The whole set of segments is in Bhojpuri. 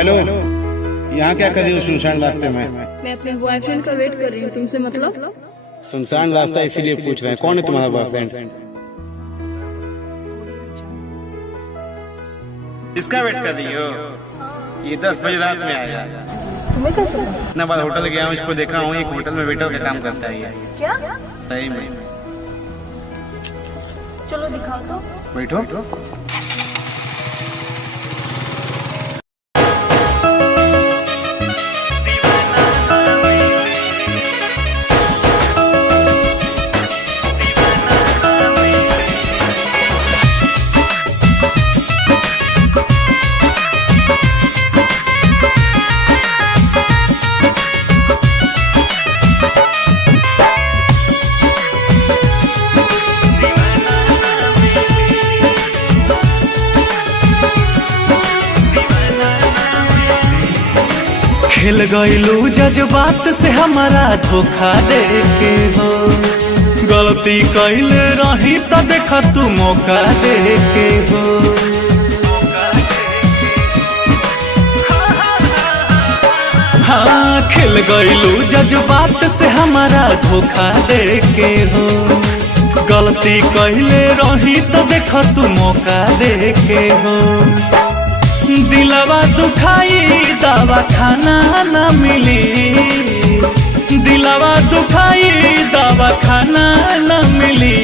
हेलो, यहाँ क्या कर रही हो सुनसान रास्ते में? मैं अपने बॉयफ्रेंड का वेट कर रही हूँ, तुमसे मतलब? सुनसान रास्ता इसीलिए पूछ रहे हैं, कौन है तुम्हारा बॉयफ्रेंड? इसका वेट कर रही हो? ये 10 बजे रात में आया। तुम्हें कैसे पता? इतना बार होटल गया हूँ, इसको देखा हूँ, एक होटल में वेटर का काम करता है ये। क्या? सही में। चलो दिखाओ तो। बैठो। खेल गईलू जज्बात से हमारा धोखा दे के हो, गलती कैले रही तो देखा तू मौका दे के हो। हाँ, खेल गईलू जज्बात से हमारा धोखा दे के हो, गलती कैले रही तो देखा तू मौका दे के हो। दिलवा दुखाई दवा खाना न मिली, दिलवा दुखाई दवा खाना न मिली,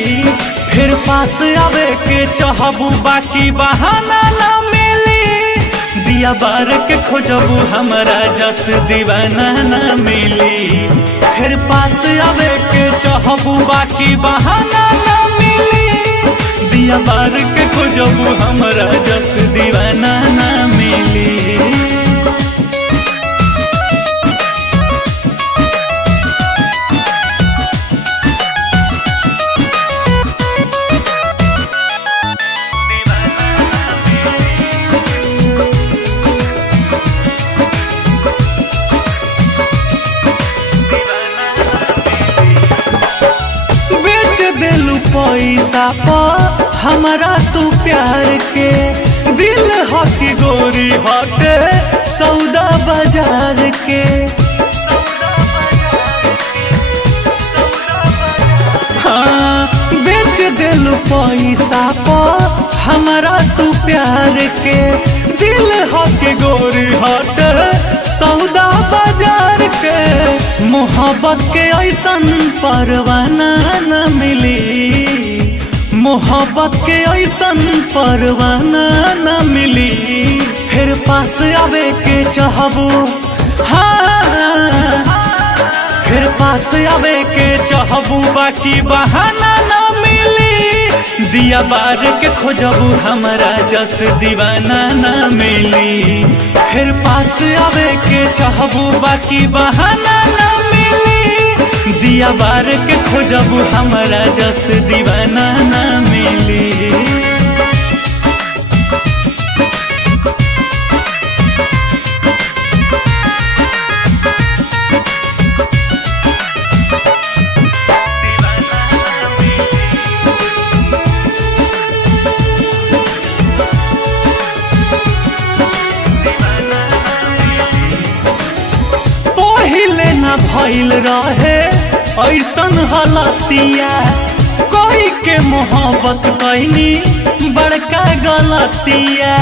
फिर पास आवे के चाहबू बाकी बहाना न मिली, दिया बार के खोजबू हमारा जस दीवाना न मिली, फिर पास आवे के चाहबू बाकी बहाना न मिली, दिया बार के खोजबू हमारा जस दीवाना न मिली। बेच दिलू पैसा पर हमारा तू प्यार के, दिल हकी गोरी हटे सौदा बाजार के। हाँ, बेच दिलू पैसा पर हमारा तू प्यार के, दिल हकी गोरी हटे सौदा बाजार के। मोहब्बत के ऐसन परवाना न मिली, मोहब्बत के ऐसन परवाना न मिली, फिर पास आवे के चाहबू। हाँ, फिर पास आवे के चाहबू बाकी बहाना न मिली, दिया बार के खोजबू हमारा जस दीवाना न मिली, फिर पास आवे के चाहबू बाकी बहाना न मिली, दिया बार के खोजबू हमारा जस दीवाना न मिली। पहिले न भइल रहे ऐसन हलतिया, कोई के मोहब्बत कैनी बड़का गलतिया।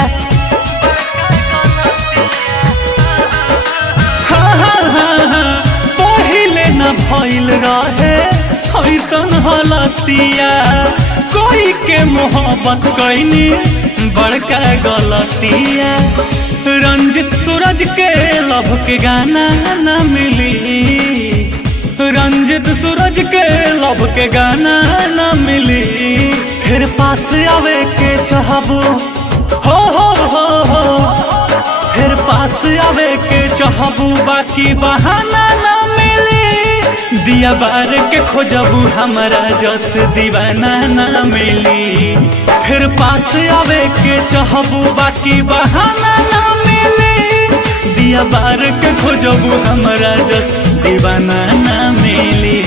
हाँ, पहिले न भइल रहे ऐसन हलतिया, कोई के मोहब्बत कैनी बड़का गलतिया। रंजित सूरज के लव के गाना न मिली, रंजित सूरज के लव के गाना न मिली, फिर पास आवे के चाहबू। हो, फिर पास आवे के चाहबू बाकी बहाना न मिली, दिया बार के खोजबू हमारा जस दीवाना न मिली, फिर पास आवे के चाहबू बाकी बहाना न मिली, दिया बार के खोजबू हमारा जस दीवाना न मिली।